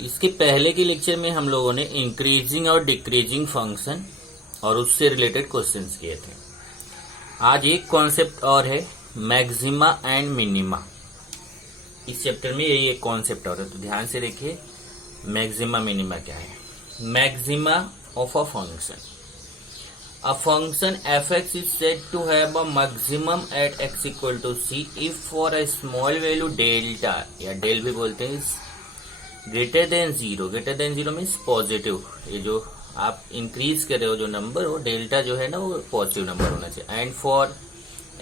इसके पहले के लेक्चर में हम लोगों ने इंक्रीजिंग और डिक्रीजिंग फंक्शन और उससे रिलेटेड क्वेश्चंस किए थे। आज एक कॉन्सेप्ट और है, मैक्सिमा एंड मिनिमा। इस चैप्टर में यही एक कॉन्सेप्ट और है, तो ध्यान से देखिए मैक्सिमा मिनिमा क्या है। Maxima of a function, a function fx is said to have a maximum at x equal to c if for a small value delta या del भी बोलते हैं greater than zero। greater than zero means positive, ये जो आप increase कर रहे हो जो नंबर हो, डेल्टा जो है ना वो पॉजिटिव नंबर होना चाहिए। And for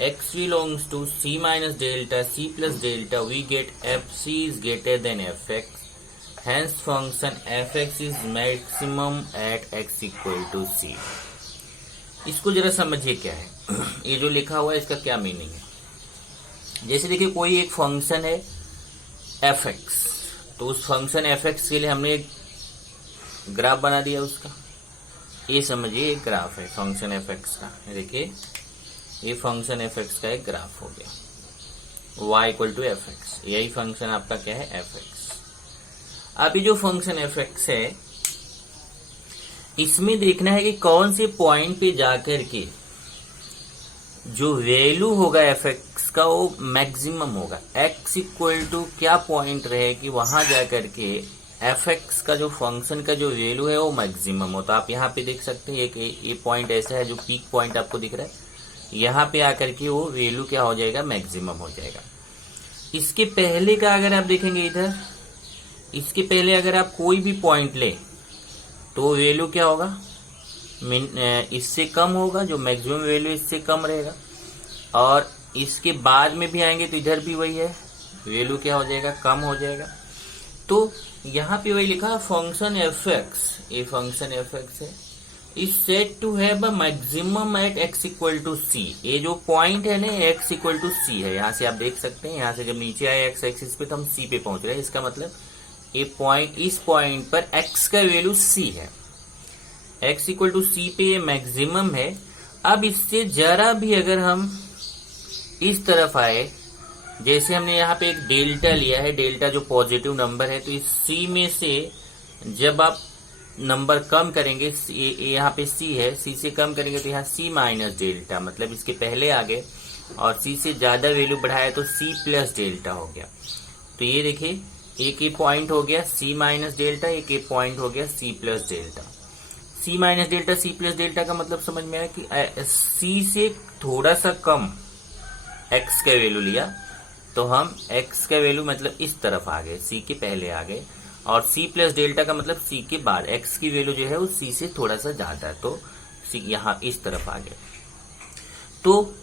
x belongs to c minus delta c plus delta we get fc is greater than fx, hence function fx is maximum at x equal to c। इसको जरा समझिए क्या है ये जो लिखा हुआ है इसका क्या मीनिंग है। जैसे देखिए कोई एक फंक्शन है fx, तो उस फंक्शन fx के लिए हमने एक ग्राफ बना दिया उसका। ये समझिए एक ग्राफ है फंक्शन fx का। देखिए ये फंक्शन fx का एक ग्राफ हो गया, y इक्वल टू fx, यही फंक्शन आपका क्या है fx। अभी जो फंक्शन fx है इसमें देखना है कि कौन से पॉइंट पे जाकर के जो वैल्यू होगा fx का वो मैक्सिमम होगा। x इक्वल टू क्या पॉइंट रहे कि वहां जाकर के fx का जो फंक्शन का जो वैल्यू है वो मैक्सिमम हो। तो आप यहाँ पे देख सकते हैं एक ये पॉइंट ऐसा है जो पीक पॉइंट आपको दिख रहा है, यहाँ पे आकर के वो वैल्यू क्या हो जाएगा, मैक्सिमम हो जाएगा। इसके पहले का अगर आप देखेंगे इधर, इसके पहले अगर आप कोई भी पॉइंट ले तो वैल्यू क्या होगा, इससे कम होगा, जो मैक्सिमम वैल्यू इससे कम रहेगा। और इसके बाद में भी आएंगे तो इधर भी वही है, वैल्यू क्या हो जाएगा, कम हो जाएगा। तो यहाँ पे वही लिखा फंक्शन fx, ये फंक्शन fx है, is said to have a maximum at x equal to c। ये जो पॉइंट है ना x इक्वल टू c है, यहाँ से आप देख सकते हैं, यहाँ से जब नीचे आए x एक्सिस पे तो हम c पे पहुंच रहे हैं। इसका मतलब ये पॉइंट, इस पॉइंट पर x का वैल्यू c है, x इक्वल टू c पे ये मैक्सिमम है। अब इससे जरा भी अगर हम इस तरफ आए, जैसे हमने यहाँ पे एक डेल्टा लिया है, डेल्टा जो पॉजिटिव नंबर है, तो इस c में से जब आप नंबर कम करेंगे, यहाँ पे c है, c से कम करेंगे तो यहाँ c माइनस डेल्टा, मतलब इसके पहले आ गए, और c से ज्यादा वैल्यू बढ़ाया तो c प्लस डेल्टा हो गया। तो ये देखिए एक ही पॉइंट हो गया c माइनस डेल्टा, एक ही पॉइंट हो गया c plus delta. c minus delta c plus delta का मतलब समझ में आया कि c से थोड़ा सा कम x का वैल्यू लिया तो हम x का वैल्यू मतलब इस तरफ आ गए, c के पहले आ गए, और c प्लस डेल्टा का मतलब c के बाद x की वैल्यू जो है वो c से थोड़ा सा ज्यादा है, तो c यहाँ इस तरफ आ गए। तो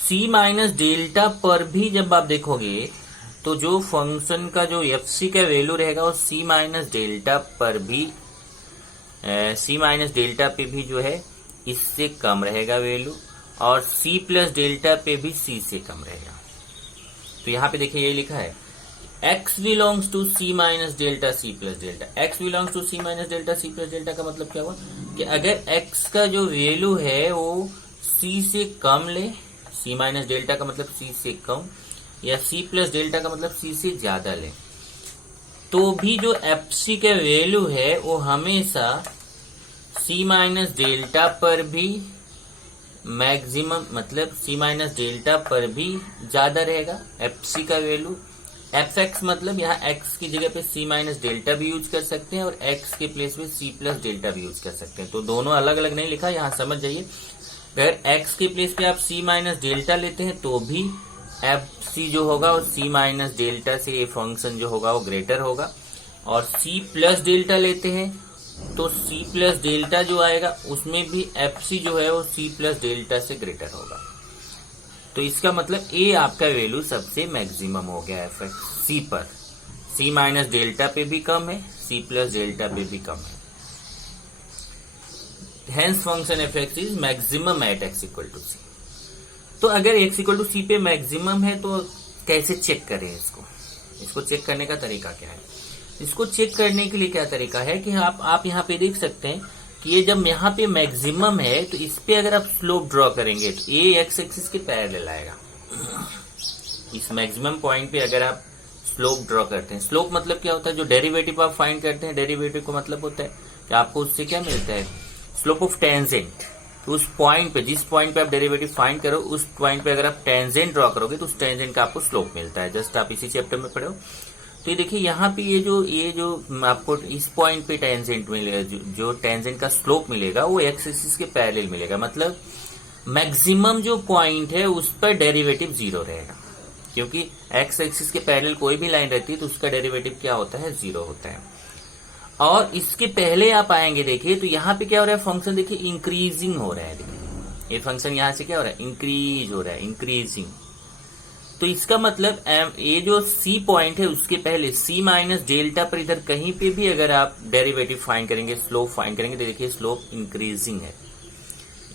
c माइनस डेल्टा पर भी जब आप देखोगे तो जो फंक्शन का जो fc का वैल्यू रहेगा वो c माइनस डेल्टा पर भी, c माइनस डेल्टा पे भी जो है इससे कम रहेगा वैल्यू, और c प्लस डेल्टा पे भी c से कम रहेगा। तो यहाँ पे देखिए ये लिखा है x belongs to c minus delta c plus delta. x belongs to c minus delta c plus delta का मतलब क्या हुआ कि अगर x का जो वैल्यू है वो c से कम ले, c माइनस डेल्टा का मतलब c से कम, या c प्लस डेल्टा का मतलब c से ज्यादा ले, तो भी जो fc का वैल्यू है वो हमेशा c माइनस डेल्टा पर भी मैक्सिमम, मतलब c माइनस डेल्टा पर भी ज्यादा रहेगा fc का वैल्यू। fx मतलब यहाँ x की जगह पे c माइनस डेल्टा भी यूज कर सकते हैं और x के प्लेस पे c प्लस डेल्टा भी यूज कर सकते हैं। तो दोनों अलग अलग नहीं लिखा, यहाँ समझ जाइए। अगर x के प्लेस पे आप c माइनस डेल्टा लेते हैं तो भी fc जो होगा वो c माइनस डेल्टा से ये फंक्शन जो होगा वो ग्रेटर होगा, और c प्लस डेल्टा लेते हैं तो c प्लस डेल्टा जो आएगा उसमें भी fc जो है वो c प्लस डेल्टा से ग्रेटर होगा। तो इसका मतलब a आपका वैल्यू सबसे मैक्सिमम हो गया fx c पर, c माइनस डेल्टा पे भी कम है, c प्लस डेल्टा पे भी कम है। Hence function fx is maximum at x equal to c। तो अगर x इक्वल टू c पे मैक्सिमम है तो कैसे चेक करें इसको चेक करने का तरीका क्या है। इसको चेक करने के लिए क्या तरीका है कि आप यहाँ पे देख सकते हैं कि ये जब यहाँ पे मैक्सिमम है तो इस पे अगर आप स्लोप ड्रॉ करेंगे तो ये एक्स एक्सिस के पैरेलल आएगा। इस मैक्सिमम पॉइंट पे अगर आप स्लोप ड्रॉ करते हैं। स्लोप मतलब क्या होता है, जो डेरिवेटिव आप फाइंड करते हैं, डेरिवेटिव का मतलब होता है कि आपको उससे क्या मिलता है, स्लोप ऑफ टेंजेंट। तो उस पॉइंट पे, जिस पॉइंट पे आप डेरिवेटिव फाइंड करो, उस पॉइंट पे अगर आप टेंजेंट ड्रॉ करोगे तो उस टेंजेंट का आपको स्लोप मिलता है। जस्ट आप इसी चैप्टर में पढ़ो। तो ये देखिए यहाँ पे ये जो आपको इस पॉइंट पे टेंजेंट मिलेगा, जो टेंजेंट का स्लोप मिलेगा वो एक्स एक्सिस के पैरेलल मिलेगा। मतलब मैक्सिमम जो पॉइंट है उस पर डेरिवेटिव जीरो रहेगा, क्योंकि एक्स एक्सिस के पैरेलल कोई भी लाइन रहती है तो उसका डेरिवेटिव क्या होता है, जीरो होता है। और इसके पहले आप आएंगे, देखिए तो यहाँ पे क्या हो रहा है, फंक्शन देखिए इंक्रीजिंग हो रहा है। देखिए ये फंक्शन यहाँ से क्या हो रहा है, इंक्रीज हो रहा है, इंक्रीजिंग। तो इसका मतलब ये जो सी पॉइंट है उसके पहले सी माइनस डेल्टा पर इधर कहीं पे भी अगर आप डेरिवेटिव फाइंड करेंगे, स्लोप फाइंड करेंगे, तो देखिए स्लोप इंक्रीजिंग है।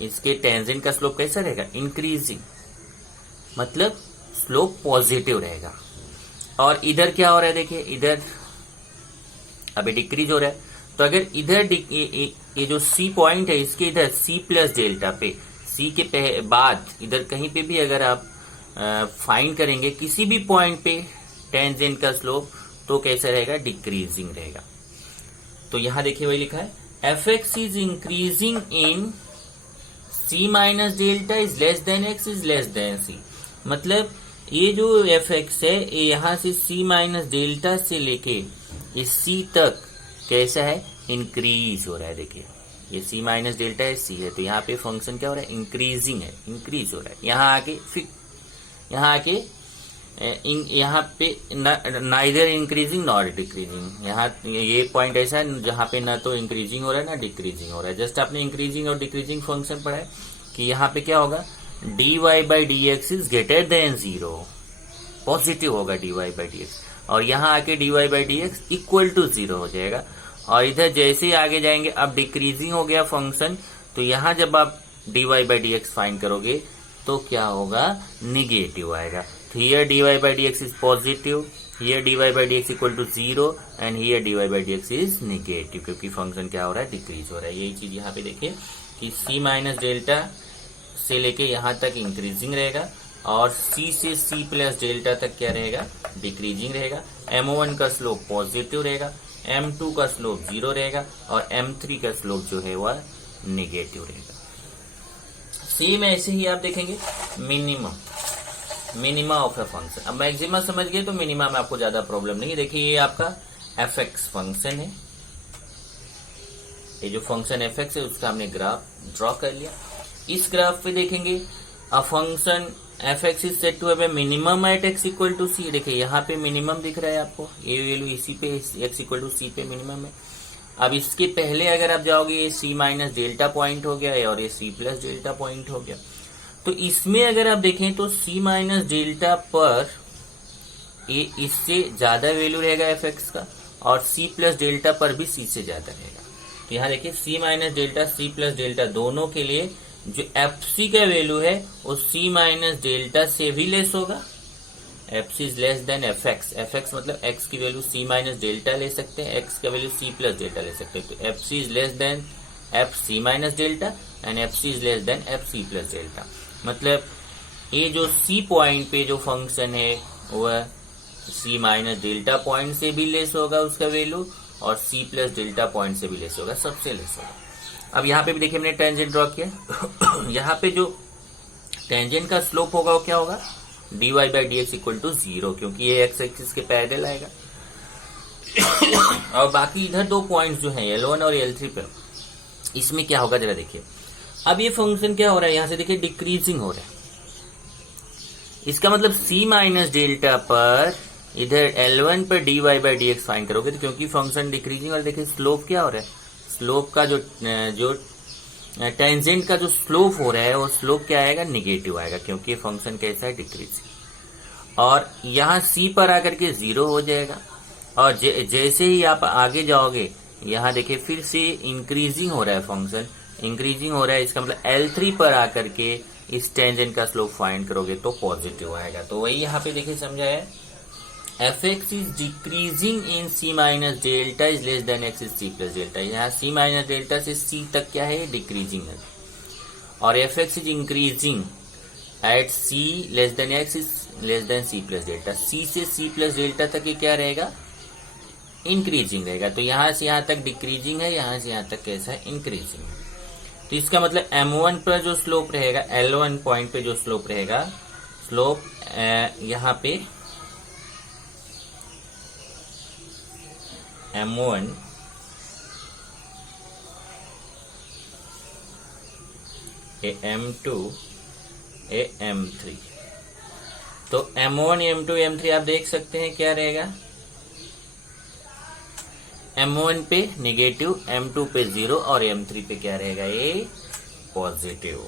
इसके टेंजेंट का स्लोप कैसा रहेगा, इंक्रीजिंग, मतलब स्लोप पॉजिटिव रहेगा। और इधर क्या हो रहा है, देखिए इधर अभी डिक्रीज हो रहा है। तो अगर इधर ये जो सी पॉइंट है इसके इधर सी प्लस डेल्टा पे, सी के बाद इधर कहीं पे भी अगर आप फाइंड करेंगे किसी भी पॉइंट पे टेंजेंट का स्लोप, तो कैसा रहेगा, डिक्रीजिंग रहेगा। तो यहां देखिए वही लिखा है, F X is increasing in C minus delta is less than X is less than C. मतलब ये जो एफ एक्स है ये यहां से सी माइनस डेल्टा से लेके इस सी तक कैसा है, इंक्रीज हो रहा है। देखिए ये सी माइनस डेल्टा है, सी है, तो यहाँ पे फंक्शन क्या हो रहा है, इंक्रीजिंग है, इंक्रीज हो रहा है। यहाँ पे नाइदर इंक्रीजिंग नॉट डिक्रीजिंग। यहाँ ये पॉइंट ऐसा है जहाँ पे ना तो इंक्रीजिंग हो रहा है ना डिक्रीजिंग हो रहा है। जस्ट आपने इंक्रीजिंग और डिक्रीजिंग फंक्शन पढ़ा है कि यहाँ पे क्या होगा, dy by D X is greater than zero, positive होगा dy बाई डी एक्स। और यहाँ आके dy by D X equal to zero हो जाएगा। और इधर जैसे ही आगे जाएंगे, अब डिक्रीजिंग हो गया फंक्शन, तो यहाँ जब आप dy by D X find करोगे तो क्या होगा, निगेटिव आएगा। तो here dy by D X is positive, here dy by D X equal to zero, and here dy by D X is negative, क्योंकि फंक्शन क्या हो रहा है, डिक्रीज हो रहा है। यही चीज यहाँ पे देखिए कि सी माइनस डेल्टा से लेके यहाँ तक इंक्रीजिंग रहेगा, और C से C प्लस डेल्टा तक क्या रहेगा, डिक्रीजिंग रहेगा। M1 का स्लोप पॉजिटिव रहेगा, M2 का स्लोप जीरो रहेगा, और M3 का स्लोप जो है वह निगेटिव रहेगा। सेम ऐसे ही आप देखेंगे मिनिमा ऑफ ए फंक्शन। अब मैक्सिमा समझ गए तो मिनिमा में आपको ज्यादा प्रॉब्लम नहीं है। देखिए ये आपका एफ एक्स फंक्शन है, ये जो फंक्शन एफ एक्स है उसका हमने ग्राफ ड्रॉ कर लिया। इस ग्राफ पे देखेंगे a function F X is said to have a minimum at x equal to C. देखिए यहाँ पे मिनिमम दिख रहा है आपको, ये वैल्यू इसी पे एक्स इक्वल टू सी पे मिनिमम है। अब इसके पहले अगर आप जाओगे, ये सी माइनस डेल्टा पॉइंट हो गया और ये सी प्लस डेल्टा पॉइंट हो गया। तो इसमें अगर आप देखें तो सी माइनस डेल्टा पर ये इससे ज्यादा वैल्यू रहेगा एफ एक्स का, और सी प्लस डेल्टा पर भी सी से ज्यादा रहेगा। तो यहाँ देखिए C minus delta, C plus delta दोनों के लिए जो एफ सी का वैल्यू है वो सी माइनस डेल्टा से भी लेस होगा। F C is less than F X. F X मतलब एक्स की वैल्यू सी माइनस डेल्टा ले सकते हैं, एक्स का वैल्यू सी प्लस डेल्टा ले सकते हैं। तो F C is less than F C minus delta and F C is less than F C plus delta. मतलब ये जो सी पॉइंट पे जो फंक्शन है वह सी माइनस डेल्टा पॉइंट से भी लेस होगा उसका वैल्यू, और सी प्लस डेल्टा पॉइंट से भी लेस होगा, सबसे लेस होगा। अब यहाँ पे भी देखिए हमने टेंजेंट ड्रॉ किया। यहाँ पे जो टेंजेंट का स्लोप होगा वो क्या होगा, dy by D X equal to zero, क्योंकि ये एक्स एक्सिस के पैरेलल आएगा। और बाकी इधर दो पॉइंट्स जो हैं L1 और L3 पे, इसमें क्या होगा जरा देखिए। अब ये फंक्शन क्या हो रहा है, यहां से देखिए डिक्रीजिंग हो रहा है। इसका मतलब C माइनस डेल्टा पर इधर L1 पर dy by D X find करोगे, तो क्योंकि फंक्शन डिक्रीजिंग, और देखिए स्लोप क्या हो रहा है, स्लोप का जो टेंजेंट का जो स्लोप हो रहा है वो स्लोप क्या आएगा, निगेटिव आएगा, क्योंकि फंक्शन कैसा है, डिक्रीजिंग। और यहाँ सी पर आकर के जीरो हो जाएगा। और जैसे ही आप आगे जाओगे, यहाँ देखिए फिर से इंक्रीजिंग हो रहा है, फंक्शन इंक्रीजिंग हो रहा है। इसका मतलब L3 पर आकर के इस टेंजेंट का स्लोप फाइंड करोगे तो पॉजिटिव आएगा। तो वही यहाँ पे देखिए समझा है, F X is decreasing in C minus delta is less than X is C plus delta. यहाँ सी माइनस डेल्टा से सी तक क्या है, डिक्रीजिंग है। और F X is increasing at C less than X is less than C plus delta, C से C plus delta तक ये क्या रहेगा, इंक्रीजिंग रहेगा। तो यहां से यहां तक डिक्रीजिंग है, यहां से यहां तक कैसा है, इंक्रीजिंग है। तो इसका मतलब M1 पर जो स्लोप रहेगा, L1 पॉइंट पे जो स्लोप रहेगा, स्लोप यहां पे M1 ए M2 ए M3, तो M1 M2 M3 आप देख सकते हैं क्या रहेगा, M1 पे निगेटिव, M2 पे 0 और M3 पे क्या रहेगा, ये पॉजिटिव।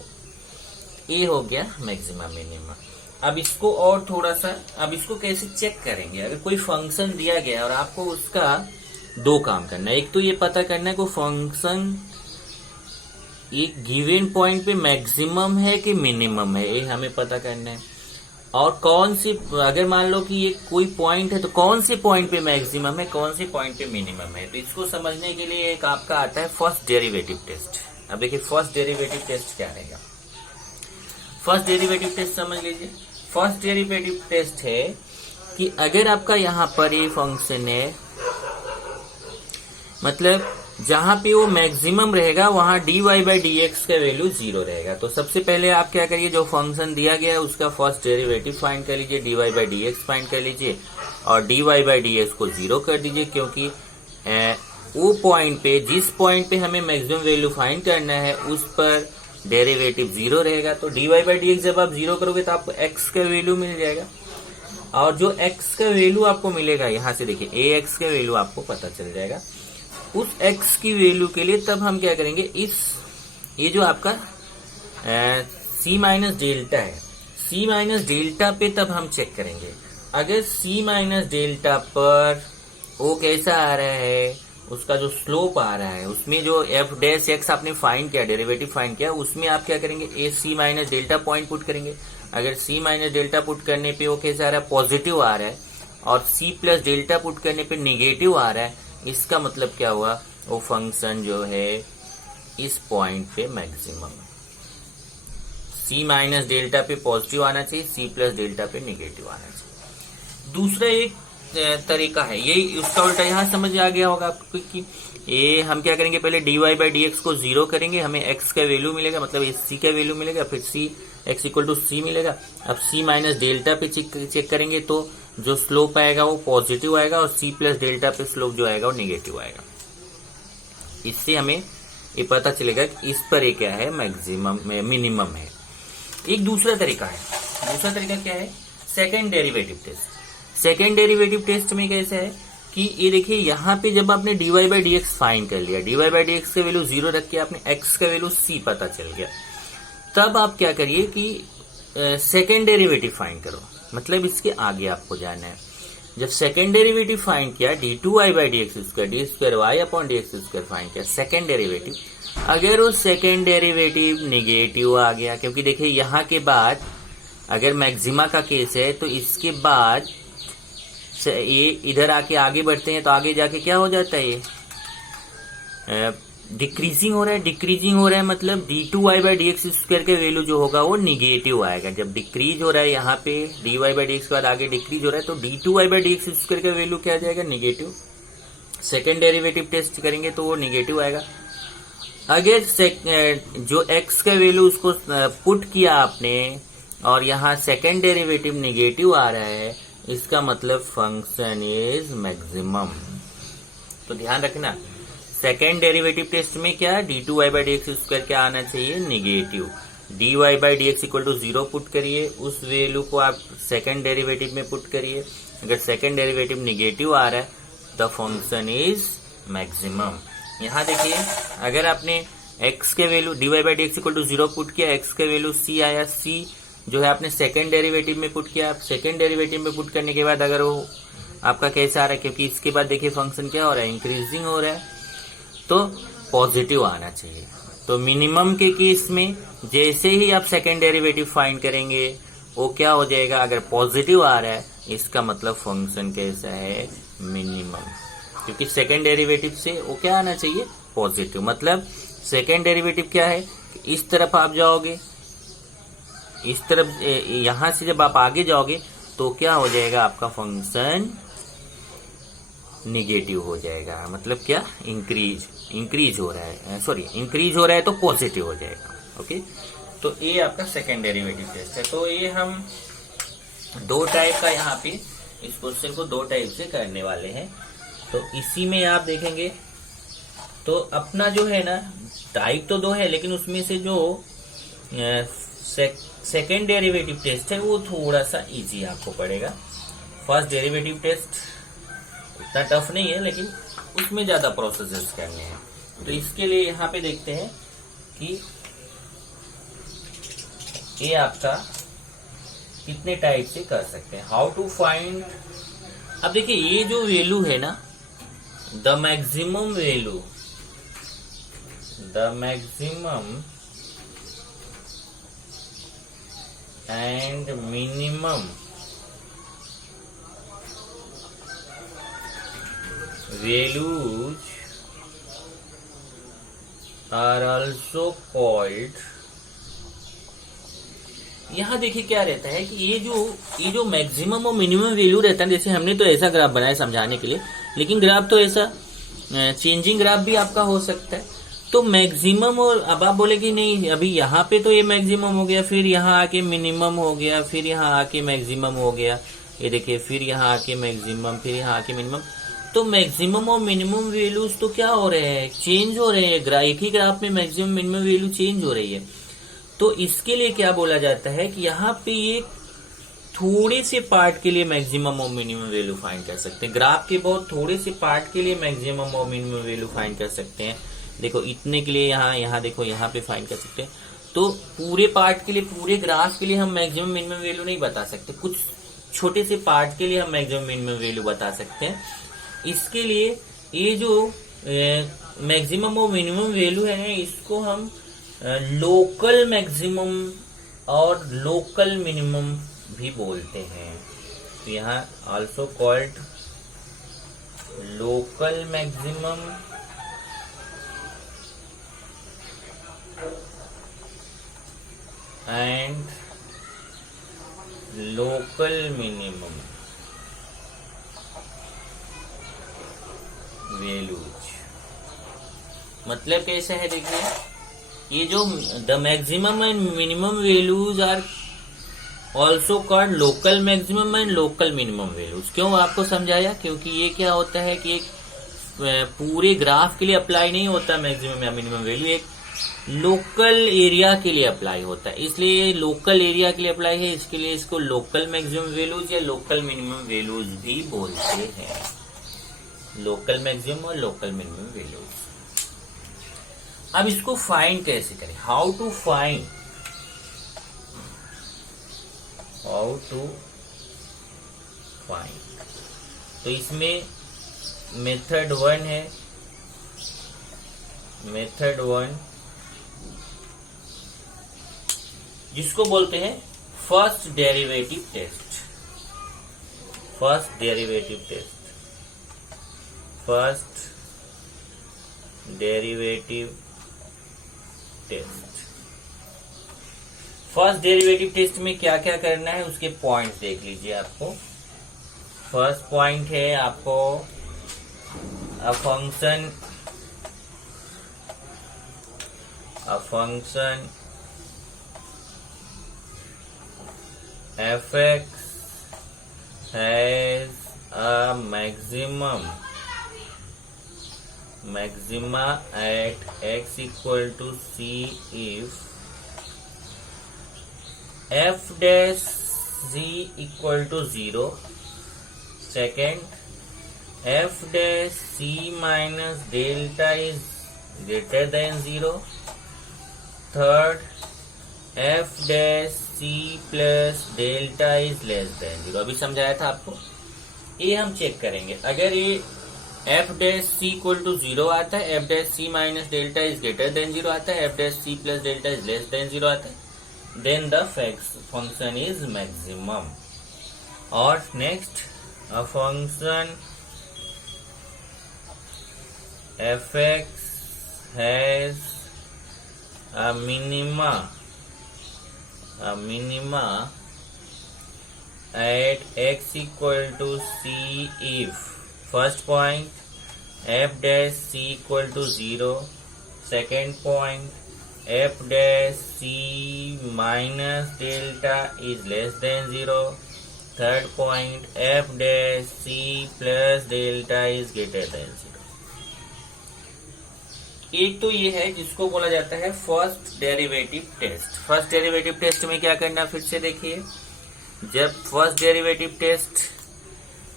ये हो गया मैक्सिमम मिनिमम। अब इसको और थोड़ा सा, अब इसको कैसे चेक करेंगे, अगर कोई फंक्शन दिया गया और आपको उसका दो काम करना है। एक तो ये पता करना है कोई फंक्शन एक गिवन पॉइंट पे मैक्सिमम है कि मिनिमम है, ये हमें पता करना है। और कौन सी, अगर मान लो कि ये कोई पॉइंट है तो कौन से पॉइंट पे मैक्सिमम है, कौन से पॉइंट पे मिनिमम है। तो इसको समझने के लिए एक आपका आता है फर्स्ट डेरिवेटिव टेस्ट। अब देखिए फर्स्ट डेरिवेटिव टेस्ट क्या रहेगा। फर्स्ट डेरिवेटिव टेस्ट समझ लीजिए। फर्स्ट डेरिवेटिव टेस्ट है कि अगर आपका यहां पर ये फंक्शन है, मतलब जहां पे वो मैक्सिमम रहेगा वहां dy बाई डी एक्स का वैल्यू 0 रहेगा। तो सबसे पहले आप क्या करिए, जो फंक्शन दिया गया है उसका फर्स्ट डेरिवेटिव फाइंड कर लीजिए, dy by D X find कर लीजिए और dy बाई डी एक्स को 0 कर दीजिए, क्योंकि वो पॉइंट पे, जिस पॉइंट पे हमें मैक्सिमम वैल्यू फाइंड करना है उस पर डेरिवेटिव 0 रहेगा। तो dy बाई डी एक्स जब आप 0 करोगे तो आपको x का वैल्यू मिल जाएगा, और जो x का वैल्यू आपको मिलेगा, यहां से देखिए ax का वैल्यू आपको पता चल जाएगा। उस x की वैल्यू के लिए तब हम क्या करेंगे, इस ये जो आपका c माइनस डेल्टा है, c माइनस डेल्टा पे तब हम चेक करेंगे। अगर c माइनस डेल्टा पर वो कैसा आ रहा है, उसका जो स्लोप आ रहा है, उसमें जो f डैश x आपने फाइंड किया, डेरिवेटिव फाइंड किया, उसमें आप क्या करेंगे, ए c minus delta point put करेंगे। अगर c माइनस डेल्टा पुट करने पे वो कैसा आ रहा है, पॉजिटिव आ रहा है, और c प्लस डेल्टा पुट करने पे निगेटिव आ रहा है, इसका मतलब क्या हुआ, वो फंक्शन जो है इस पॉइंट पे मैक्सिमम। c माइनस डेल्टा पे पॉजिटिव आना चाहिए, c प्लस डेल्टा पे निगेटिव आना चाहिए। दूसरा एक तरीका है, यही उसका उल्टा यहां समझ आ गया होगा आपको कि ये हम क्या करेंगे, पहले dy बाई डी एक्स को 0 करेंगे, हमें x का वैल्यू मिलेगा, मतलब इस c का वैल्यू मिलेगा, फिर c x equal to c मिलेगा। अब c माइनस डेल्टा पे चेक करेंगे तो जो स्लोप आएगा वो पॉजिटिव आएगा, और c प्लस डेल्टा पे स्लोप जो आएगा वो निगेटिव आएगा। इससे हमें ये पता चलेगा कि इस पर ये क्या है, मैक्सिमम मिनिमम है। एक दूसरा तरीका है, दूसरा तरीका क्या है, second derivative test. Second derivative test में कैसे है कि ये देखिए यहाँ पे जब आपने dy by D X find कर लिया, dy बाई डी एक्स का वैल्यू 0 रख के आपने x का वैल्यू c पता चल गया, तब आप क्या करिए कि सेकेंड डेरिवेटिव फाइंड करो, मतलब इसके आगे आपको जाना है। जब सेकेंड डेरिवेटिव फाइंड किया, d2y by D X square, D square Y upon D X square find किया सेकेंड डेरिवेटिव, अगर वो सेकेंड डेरिवेटिव निगेटिव आ गया, क्योंकि देखिए यहाँ के बाद अगर मैक्सिमा का केस है तो इसके बाद ये इधर आके आगे बढ़ते हैं तो आगे जाके क्या हो जाता है, ये डिक्रीजिंग हो रहा है। डिक्रीजिंग हो रहा है मतलब d2y by D X square के वैल्यू जो होगा वो निगेटिव आएगा। जब डिक्रीज हो रहा है यहाँ पे dy बाई डी एक्स के बाद आगे डिक्रीज हो रहा है तो d2y by D X square का वैल्यू क्या आ जाएगा, निगेटिव। सेकेंड डेरिवेटिव टेस्ट करेंगे तो वो निगेटिव आएगा। अगर जो x का वैल्यू उसको पुट किया आपने और यहाँ सेकेंड डेरिवेटिव निगेटिव आ रहा है, इसका मतलब फंक्शन इज मैक्सिमम। तो ध्यान रखना, सेकेंड डेरिवेटिव टेस्ट में क्या, d2y by D X square क्या आना चाहिए, negative. dy by D X equal to 0 put करिए, उस वैल्यू को आप सेकेंड डेरिवेटिव में पुट करिए। अगर सेकेंड डेरिवेटिव निगेटिव आ रहा है द फंक्शन इज मैक्सिमम। यहाँ देखिए, अगर आपने x के value dy by D X equal to 0 put किया, x के वैल्यू c आया, c जो है आपने सेकेंड डेरिवेटिव में पुट किया। सेकेंड डेरिवेटिव में पुट करने के बाद अगर वो आपका कैसे आ रहा है, क्योंकि इसके बाद देखिए फंक्शन क्या हो रहा है, इंक्रीजिंग हो रहा है, तो पॉजिटिव आना चाहिए। तो मिनिमम के केस में जैसे ही आप सेकेंड डेरिवेटिव फाइंड करेंगे वो क्या हो जाएगा, अगर पॉजिटिव आ रहा है इसका मतलब फंक्शन कैसा है, मिनिमम। क्योंकि सेकेंड डेरिवेटिव से वो क्या आना चाहिए, पॉजिटिव। मतलब सेकेंड डेरिवेटिव क्या है, इस तरफ आप जाओगे, इस तरफ यहां से जब आप आगे जाओगे तो क्या हो जाएगा, आपका फंक्शन निगेटिव हो जाएगा। मतलब क्या, इंक्रीज हो रहा है, सॉरी इंक्रीज हो रहा है तो पॉजिटिव हो जाएगा। ओके, तो ये आपका सेकेंड डेरिवेटिव टेस्ट है। तो ये हम दो टाइप का यहाँ पे इस क्वेश्चन को दो टाइप से करने वाले हैं। तो इसी में आप देखेंगे तो अपना जो है ना, टाइप तो दो है, लेकिन उसमें से जो सेकेंड डेरिवेटिव टेस्ट है वो थोड़ा सा इजी आपको पड़ेगा। फर्स्ट डेरिवेटिव टेस्ट इतना टफ नहीं है, लेकिन उसमें ज्यादा प्रोसेसेस करने हैं। तो इसके लिए यहाँ पे देखते हैं कि ये आपका कितने टाइप से कर सकते हैं। हाउ टू फाइंड, अब देखिए ये जो वैल्यू है ना, the maximum value, the maximum and minimum values are also called, यहाँ देखिए क्या रहता है कि ये जो मैक्सिमम और मिनिमम वैल्यू रहता है, जैसे हमने तो ऐसा ग्राफ बनाया समझाने के लिए, लेकिन ग्राफ तो ऐसा चेंजिंग ग्राफ भी आपका हो सकता है। तो मैक्सिमम, और अब आप बोले कि नहीं अभी यहाँ पे तो ये मैक्सिमम हो गया, फिर यहाँ आके मिनिमम हो गया, फिर यहाँ आके मैक्सिमम हो गया, ये देखिए फिर यहाँ आके मैक्सिमम, फिर यहाँ आके मिनिमम। तो मैक्सिमम और मिनिमम वैल्यूज तो क्या हो रहे हैं, चेंज हो रहे हैं। एक ही ग्राफ में मैक्सिमम मिनिमम वैल्यू चेंज हो रही है। तो इसके लिए क्या बोला जाता है कि यहाँ पे ये थोड़े से पार्ट के लिए मैक्सिमम और मिनिमम वैल्यू फाइंड कर सकते हैं। ग्राफ के बहुत थोड़े से पार्ट के लिए मैक्सिमम और मिनिमम वैल्यू फाइंड कर सकते हैं। देखो इतने के लिए यहाँ देखो यहाँ पे फाइंड कर सकते हैं। तो पूरे पार्ट के लिए, पूरे ग्राफ के लिए हम मैक्सिमम मिनिमम वैल्यू नहीं बता सकते, कुछ छोटे से पार्ट के लिए हम मैक्सिमम मिनिमम वैल्यू बता सकते हैं। इसके लिए ये जो मैक्सिमम और मिनिमम वैल्यू है ना, इसको हम लोकल मैक्सिमम और लोकल मिनिमम भी बोलते हैं। तो यहाँ also called local maximum and local minimum values. मतलब कैसे है, देखिए ये जो the maximum and minimum values are also called local maximum and local minimum values. क्यों आपको समझाया, क्योंकि ये क्या होता है कि एक पूरे ग्राफ के लिए अप्लाई नहीं होता मैक्सिमम या मिनिमम वैल्यू, एक लोकल एरिया के लिए अप्लाई होता है। इसलिए लोकल एरिया के लिए अप्लाई है, इसके लिए इसको लोकल मैक्सिमम वैल्यूज या लोकल मिनिमम वैल्यूज भी बोलते हैं। लोकल मैक्सिमम और लोकल मिनिमम वैल्यूज। अब इसको फाइंड कैसे करें, हाउ टू फाइंड, तो इसमें मेथड 1 है, मेथड 1 जिसको बोलते हैं first derivative test. First derivative test, first derivative test. First derivative test में क्या क्या करना है उसके पॉइंट्स देख लीजिए। आपको फर्स्ट पॉइंट है, आपको a function f(x) has a maxima at x equal to c if f dash z equal to 0. Second, f dash c minus delta is greater than 0. Third, f dash c plus delta is less than 0. अभी समझाया था आपको, ये हम check करेंगे। अगर ये f dash c equal to 0 आता है, f dash c minus delta is greater than 0 आता है, f dash c plus delta is less than 0 आता है, then the function is maximum. और next, a function f(x) has a minima at x equal to c if first point f dash c equal to 0, second point f dash c minus delta is less than 0, third point f dash c plus delta is greater than 0। एक तो ये है जिसको बोला जाता है first derivative test. First derivative test में क्या करना, फिर से देखिए, जब फर्स्ट डेरिवेटिव टेस्ट,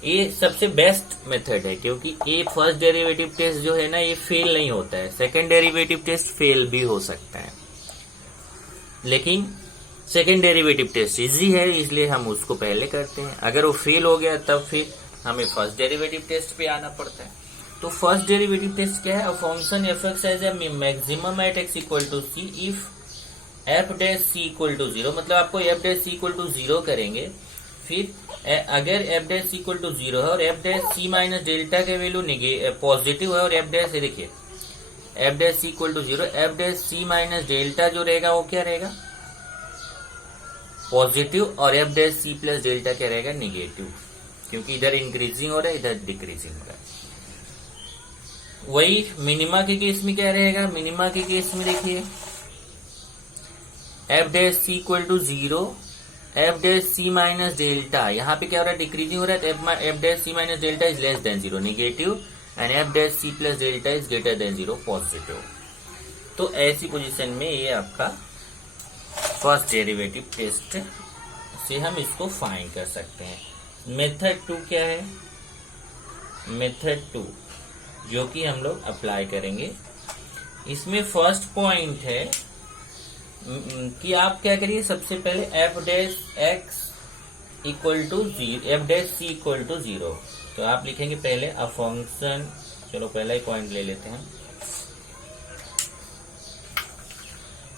ये सबसे बेस्ट मेथड है क्योंकि ये फर्स्ट डेरिवेटिव टेस्ट जो है ना ये फेल नहीं होता है। सेकंड डेरिवेटिव टेस्ट फेल भी हो सकता है, लेकिन सेकंड डेरिवेटिव टेस्ट इजी है इसलिए हम उसको पहले करते हैं। अगर वो फेल हो गया तब फिर हमें फर्स्ट डेरिवेटिव टेस्ट पे आना पड़ता है। तो फर्स्ट डेरिवेटिव टेस्ट क्या है, a function F x has a maximum at x equal to c if f dash c equal to 0। मतलब आपको f dash c equal to 0 करेंगे, फिर अगर f dash c equal to 0 है और f dash c minus delta के value positive है और एफ डैश, देखिए f dash c equal to 0, f dash c minus delta जो रहेगा वो क्या रहेगा, पॉजिटिव, और f dash c plus delta क्या रहेगा, निगेटिव, क्योंकि इधर इंक्रीजिंग हो रहा है इधर डिक्रीजिंग हो रहा है। वही मिनिमा के केस में क्या रहेगा, मिनिमा के केस में देखिए f dash c equal to 0, f dash c minus delta, यहाँ पे क्या हो रहा है, डिक्रीजिंग हो रहा है, तो f dash c minus delta is less than 0, negative, and f dash c plus delta is greater than 0, positive. तो ऐसी पोजीशन में ये आपका फर्स्ट डेरिवेटिव टेस्ट से हम इसको फाइंड कर सकते हैं। मेथड 2 क्या है, मेथड 2 जो कि हम लोग अप्लाई करेंगे, इसमें फर्स्ट पॉइंट है कि आप क्या करिए, सबसे पहले f dash x equal to 0, f dash c equal to 0, तो आप लिखेंगे पहले अ फंक्शन, चलो पहला ही पॉइंट ले लेते हैं,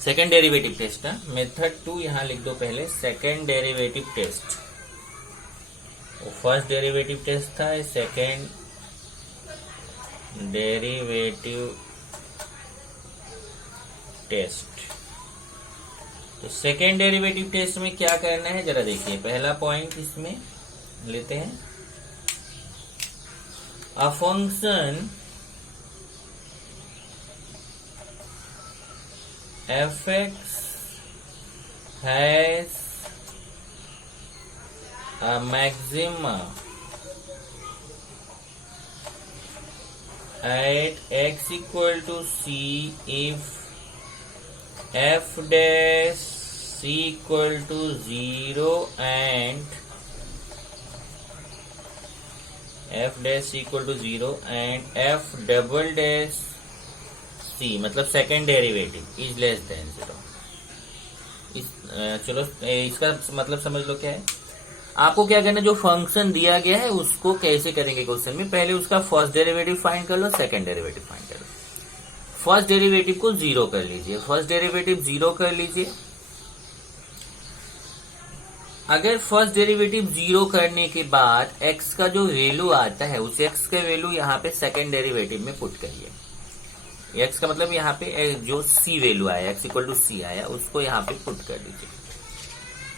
सेकेंड डेरिवेटिव टेस्ट है, मेथड 2 यहां लिख दो पहले, second derivative test, first derivative test था, सेकेंड डेरिवेटिव टेस्ट। तो सेकेंड डेरिवेटिव टेस्ट में क्या करना है जरा देखिए, पहला पॉइंट इसमें लेते हैं, अ function F x has a maxima at x equal to c if f dash c equal to 0 and f dash c equal to 0 and f double dash c मतलब second derivative is less than 0। चलो इसका मतलब समझ लो क्या है। आपको क्या करना है, जो फंक्शन दिया गया है उसको कैसे करेंगे क्वेश्चन में, पहले उसका फर्स्ट डेरिवेटिव फाइंड कर लो, सेकंड डेरिवेटिव फाइंड कर लो। फर्स्ट डेरिवेटिव को 0 कर लीजिए, फर्स्ट डेरिवेटिव 0 कर लीजिए। अगर फर्स्ट डेरिवेटिव 0 करने के बाद x का जो वैल्यू आता है उस x का वैल्यू यहाँ पे सेकंड डेरिवेटिव में पुट करिए। x का मतलब यहाँ पे जो c वैल्यू आया, x इक्वल टू c आया, उसको यहाँ पे पुट कर दीजिए।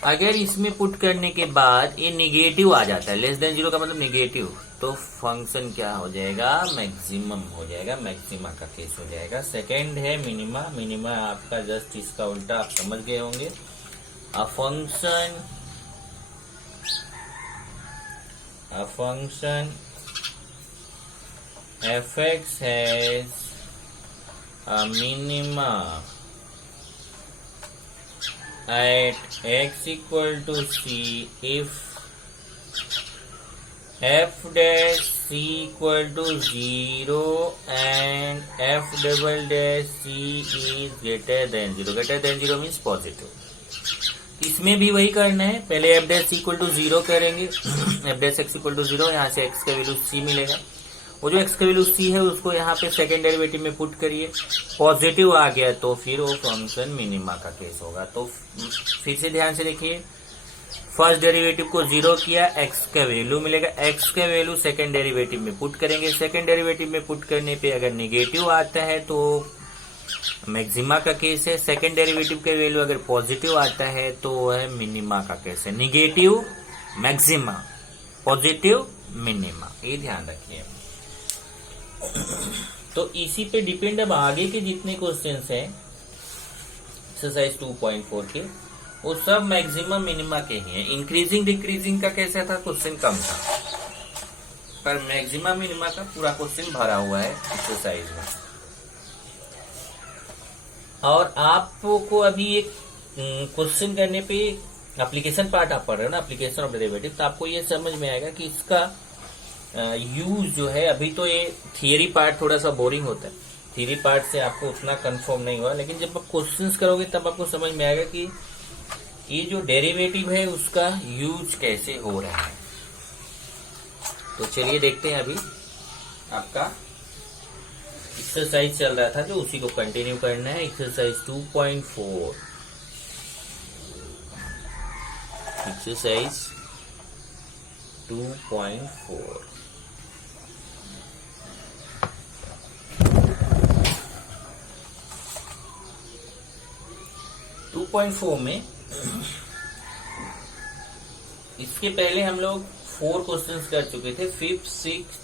अगर इसमें पुट करने के बाद ये निगेटिव आ जाता है, लेस देन 0 का मतलब निगेटिव, तो फंक्शन क्या हो जाएगा, मैक्सिमम हो जाएगा, मैक्सिमा का केस हो जाएगा। सेकंड है मिनिमा, मिनिमा आपका जस्ट इसका उल्टा आप समझ गए होंगे। अ function F x has a minima at x equal to c if f dash c equal to 0 and f double dash c is greater than 0, greater than 0 means positive। इसमें भी वही करना है, पहले f dash c equal to 0 करेंगे, f dash x equal to 0, यहाँ से x का वैल्यू c मिलेगा, वो जो x का वैल्यू c है उसको यहाँ पे सेकेंड डेरिवेटिव में पुट करिए, पॉजिटिव आ गया तो फिर वो फंक्शन मिनिमा का केस होगा। तो फिर से ध्यान से देखिए, फर्स्ट डेरिवेटिव को 0 किया, x का वैल्यू मिलेगा, x का वैल्यू सेकेंड डेरिवेटिव में पुट करेंगे, सेकेंड डेरिवेटिव में पुट करने पे अगर नेगेटिव आता है तो मैक्सिमा का केस है, सेकेंड डेरिवेटिव का वैल्यू अगर पॉजिटिव आता है तो वह मिनिमा का केस है। निगेटिव मैक्सिमा, पॉजिटिव मिनिमा, ये ध्यान रखिए। तो इसी पे डिपेंड अब आगे के जितने क्वेश्चंस हैं एक्सरसाइज 2.4 के, वो सब मैक्सिमम मिनिमा के ही हैं। इंक्रीजिंग डिक्रीजिंग का कैसा था, क्वेश्चन कम था, पर मैक्सिमम मिनिमा का पूरा क्वेश्चन भरा हुआ है एक्सरसाइज में। और आपको अभी एक क्वेश्चन करने पे एप्लीकेशन पार्ट आप पढ़ रहे हो ना, एप्लीकेशन ऑफ डेरिवेटिव, तो आपको ये समझ में आएगा कि इसका यूज जो है, अभी तो ये थियरी पार्ट थोड़ा सा बोरिंग होता है, थियरी पार्ट से आपको उतना कंफर्म नहीं हुआ, लेकिन जब आप क्वेश्चंस करोगे तब आपको समझ में आएगा कि ये जो डेरिवेटिव है उसका यूज कैसे हो रहा है। तो चलिए देखते हैं, अभी आपका एक्सरसाइज चल रहा था जो उसी को कंटिन्यू करना है। Exercise 2.4, exercise 2.4। में इसके पहले हम लोग 4 क्वेश्चंस कर चुके थे, 5th, 6th,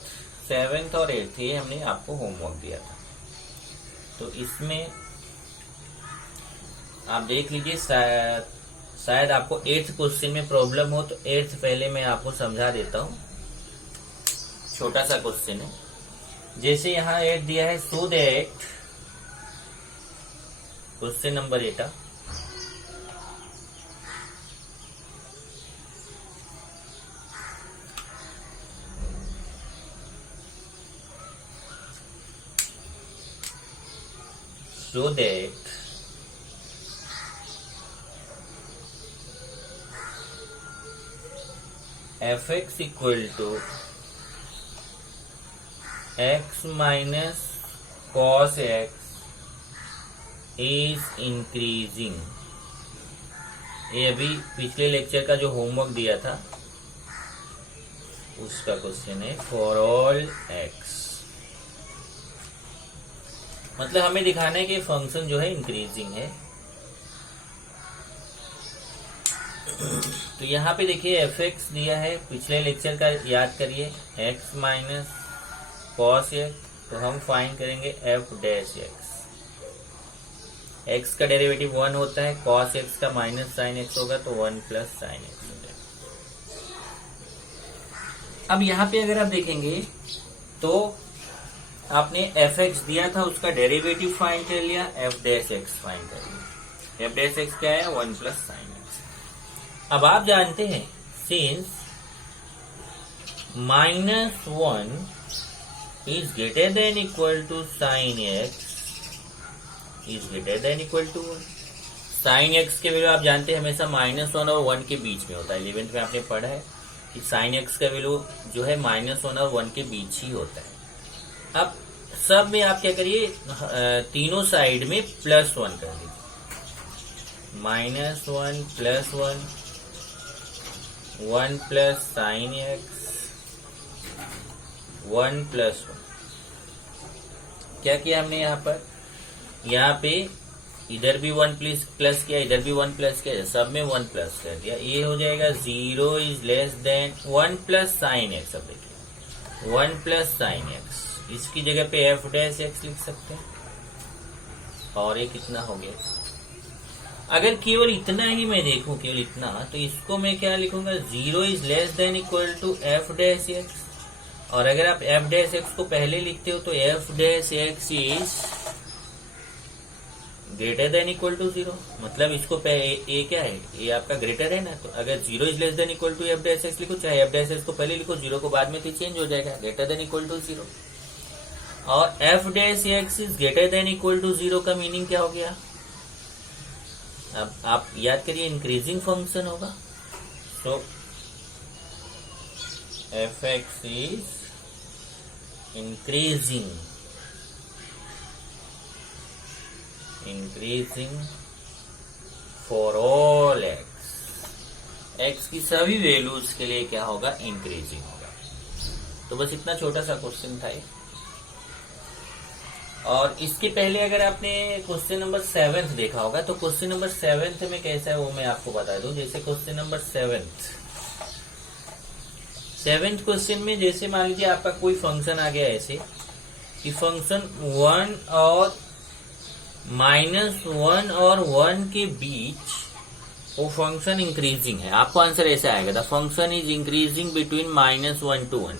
7th और 8th, ये हमने आपको होमवर्क दिया था। तो इसमें आप देख लीजिए, शायद आपको 8th क्वेश्चन में प्रॉब्लम हो, तो 8th पहले मैं आपको समझा देता हूं। छोटा सा क्वेश्चन है, जैसे यहां 8 दिया है, so that, question number 8, so that fx equal to x minus cos x is increasing। ये अभी पिछले लेक्चर का जो होमवर्क दिया था उसका क्वेश्चन है, फॉर ऑल x। मतलब हमें दिखाना है कि फंक्शन जो है इंक्रीजिंग है। तो यहाँ पे देखिए fx दिया है, पिछले लेक्चर का याद करिए, x माइनस कॉस एक्स, तो हम फाइंड करेंगे f डैश x। x का डेरिवेटिव 1 होता है, cos x का माइनस साइन x होगा, तो 1 प्लस साइन x हो जाएगा। अब यहाँ पे अगर आप देखेंगे तो आपने fx दिया था, उसका डेरिवेटिव फाइंड कर लिया, f डैश x फाइंड कर लिया। f डैश x क्या है, 1 प्लस साइन x। अब आप जानते हैं, since -1 is greater than equal to sine x is greater than equal to 1। Sine x के वैल्यू आप जानते हैं हमेशा -1 और 1 के बीच में होता है। 11th में आपने पढ़ा है कि साइन x का वैल्यू जो है -1 और 1 के बीच ही होता है। अब सब में आप क्या करिए, तीनों साइड में +1 कर दीजिए, -1 +1, 1 प्लस साइन x, 1 + 1। क्या किया हमने यहाँ पे इधर भी 1 प्लस किया, इधर भी 1 प्लस किया, सब में 1 प्लस कर दिया। ये हो जाएगा 0 is less then 1 plus sign x। अब देखिए 1 प्लस साइन x, इसकी जगह पे f डैश x लिख सकते हैं, और ये कितना हो गया। अगर केवल इतना ही मैं देखूं, केवल इतना, तो इसको मैं क्या लिखूंगा, 0 is less than equal to f dash x। और अगर आप f डैश x को पहले लिखते हो तो f dash x is greater than equal to 0। मतलब इसको ये क्या है, ये आपका ग्रेटर है ना, तो अगर 0 is less than equal to f dash x लिखो, चाहे f डैश x को पहले लिखो, 0 को बाद में तो चेंज हो जाएगा, ग्रेटर देन इक्वल टू 0। और f dash x is greater than equal to 0 का मीनिंग क्या हो गया, अब आप याद करिए, इंक्रीजिंग फंक्शन होगा। तो fx is increasing for all x की सभी वैल्यूज के लिए क्या होगा, इंक्रीजिंग होगा। तो बस इतना छोटा सा क्वेश्चन था ये। और इसके पहले अगर आपने क्वेश्चन नंबर 7 देखा होगा, तो क्वेश्चन नंबर 7 में कैसा है वो मैं आपको बता दूं। जैसे क्वेश्चन नंबर 7 सेवेंथ क्वेश्चन में जैसे मान लीजिए आपका कोई फंक्शन आ गया ऐसे कि फंक्शन 1 और -1 और 1 के बीच वो फंक्शन इंक्रीजिंग है। आपको आंसर ऐसे आएगा, the function is increasing between -1 to 1।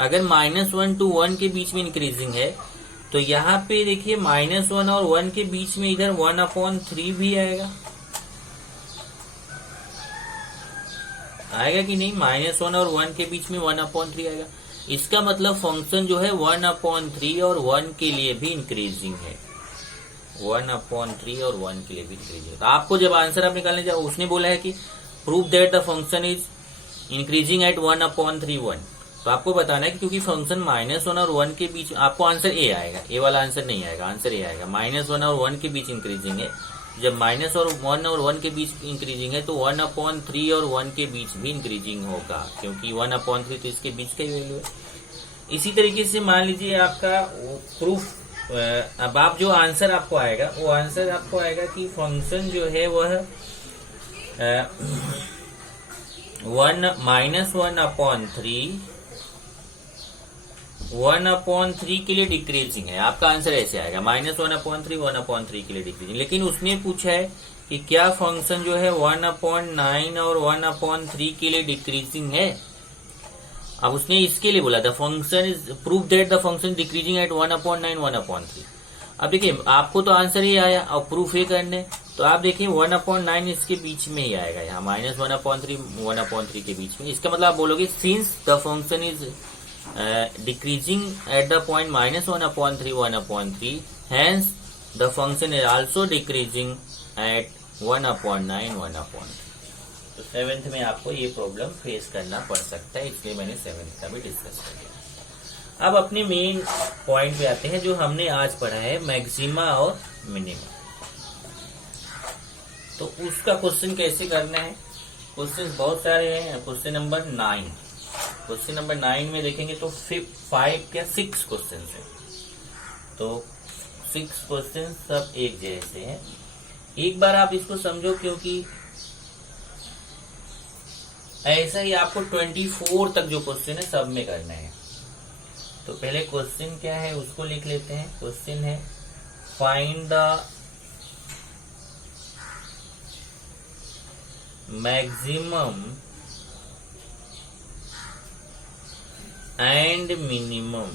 अगर -1 to 1 के बीच में इंक्रीजिंग है तो यहाँ पे देखिए -1 और 1 के बीच में इधर 1/3 भी आएगा, आएगा कि नहीं? -1 और 1 के बीच में 1/3 आएगा। इसका मतलब फंक्शन जो है 1/3 और 1 के लिए भी इंक्रीजिंग है, 1/3 और 1 के लिए भी इंक्रीजिंग है। तो आपको जब आंसर आप निकालने जाओ, उसने बोला है कि prove that the function is increasing eight 1/3 1, तो आपको बताना है कि क्योंकि फंक्शन -1 और 1 के बीच, आपको आंसर ए आएगा, ए वाला आंसर नहीं आएगा, आंसर ए आएगा। -1 और 1 के बीच इंक्रीजिंग है, जब -1 और 1 के बीच इंक्रीजिंग है तो 1/3 और 1 के बीच भी इंक्रीजिंग होगा, क्योंकि 1/3 तो इसके बीच का ही वैल्यू है। इसी तरीके से मान लीजिए आपका प्रूफ, अब आप जो आंसर आपको आएगा वो आंसर आपको आएगा कि फंक्शन जो है वह -1/3 के लिए डिक्रीजिंग है। आपका आंसर ऐसे आएगा, -1/3 1/3 के लिए डिक्रीजिंग। लेकिन उसने पूछा है कि क्या फंक्शन जो है 1/9 और 1/3 के लिए डिक्रीजिंग है। अब उसने इसके लिए बोला, the function is prove that the function decreasing eight 1/9 1/3। अब देखिए आपको तो आंसर ही आया, अब प्रूफ ये करने, तो आप देखिए 1/9 इसके बीच में ही आएगा, यहाँ -1/3 1/3 के बीच में। इसका मतलब आप बोलोगे since the function is decreasing at the point -1/3 1/3, hence the function is also decreasing at 1/9 1/3। तो सेवेंथ में आपको ये प्रॉब्लम फेस करना पड़ सकता है, इसलिए मैंने सेवेंथ का भी डिस्कस कर दिया। अब अपने मेन पॉइंट पे आते हैं जो हमने आज पढ़ा है, मैक्सिमा और मिनिमा। तो उसका क्वेश्चन कैसे करना है, क्वेश्चन बहुत सारे हैं। क्वेश्चन नंबर 9, क्वेश्चन नंबर 9 में देखेंगे तो 5 या 6 क्वेश्चन है, तो 6 क्वेश्चन सब एक जैसे हैं। एक बार आप इसको समझो, क्योंकि ऐसा ही आपको 24 तक जो क्वेश्चन है सब में करना है। तो पहले क्वेश्चन क्या है उसको लिख लेते हैं। क्वेश्चन है find the maximum and minimum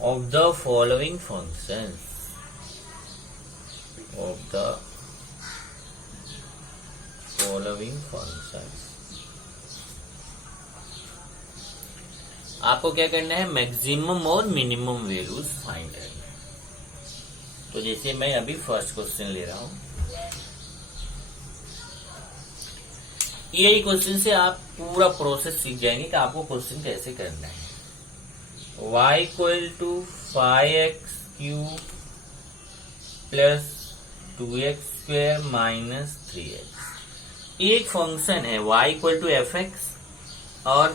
of the following functions, आपको क्या करना है, मैक्सिमम और मिनिमम वैल्यूज फाइंड करना है। तो जैसे मैं अभी फर्स्ट क्वेश्चन ले रहा हूं, यही क्वेश्चन से आप पूरा प्रोसेस सीख जाएंगे कि आपको क्वेश्चन कैसे करना है। y = 5x³ + 2x² - 3x। एक फंक्शन है y = fx, और